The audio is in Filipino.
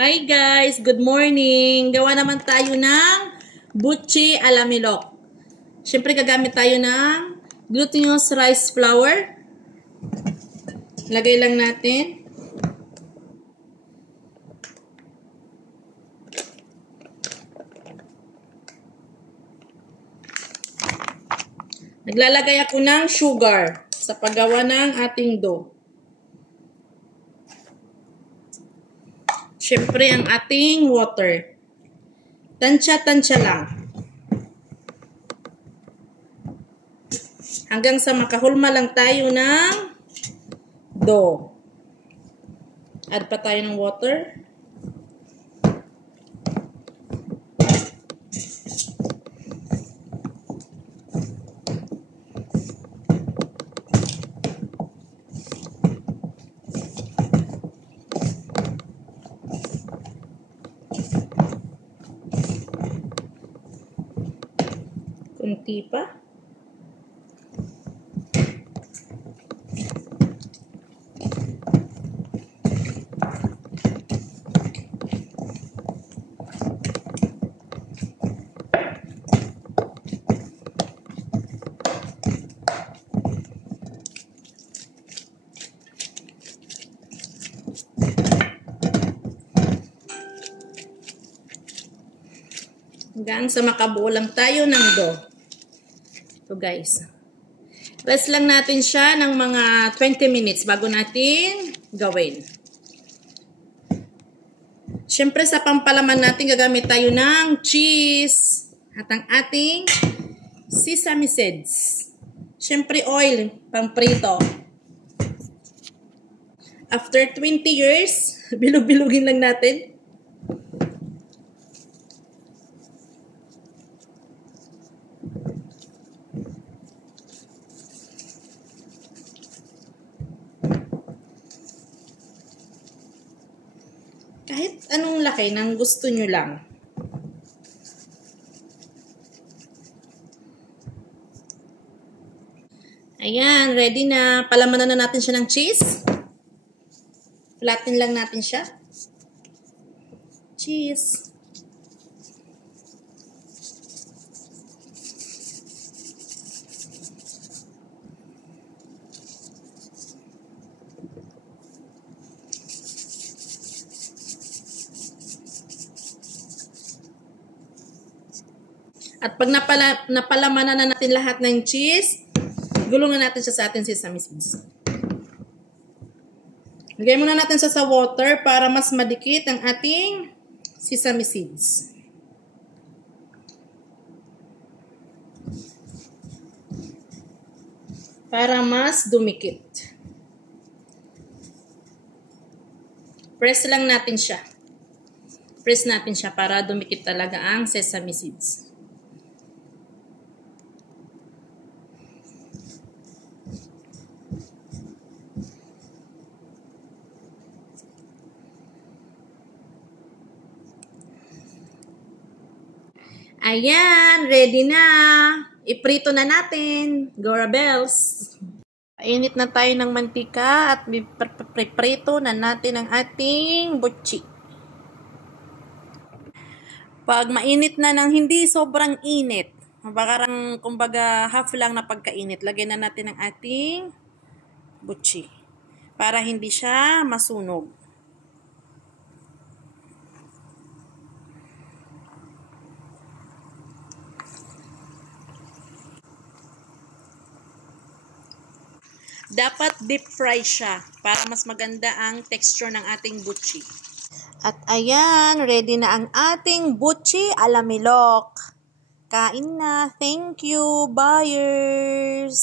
Hi guys! Good morning! Gawa naman tayo ng Butchi Alamilok. Siyempre gagamit tayo ng glutinous rice flour. Lagay lang natin. Naglalagay ako ng sugar sa paggawa ng ating dough. Siyempre, ang ating water. Tansya-tansya lang. Hanggang sa makahulma lang tayo ng dough. Add pa tayo ng water. Kunti pa. Hanggang sa makabuo lang tayo ng dough. So guys, rest lang natin siya ng mga 20 minutes bago natin gawin. Siyempre sa pampalaman natin gagamit tayo ng cheese at ang ating sesame seeds. Siyempre oil, pamprito. After 20 years, bilog-bilugin lang natin. Kahit anong laki ng gusto nyo lang. Ayan, ready na. Palamanan na natin siya ng cheese. Flatten lang natin siya. Cheese. At pag napalamanan na natin lahat ng cheese, gulungan natin siya sa ating sesame seeds. Lagay muna natin siya sa water para mas madikit ang ating sesame seeds. Para mas dumikit. Press lang natin siya. Press natin siya para dumikit talaga ang sesame seeds. Ayan, ready na. Iprito na natin. Gora bells. Painit na tayo ng mantika at prito na natin ang ating butchi. Pag mainit na ng hindi sobrang init, kumbaga half lang na pagkainit, lagyan na natin ang ating butchi para hindi siya masunog. Dapat deep fry siya para mas maganda ang texture ng ating butchi. At ayan, ready na ang ating Butchi Alamilok. Kain na. Thank you, buyers!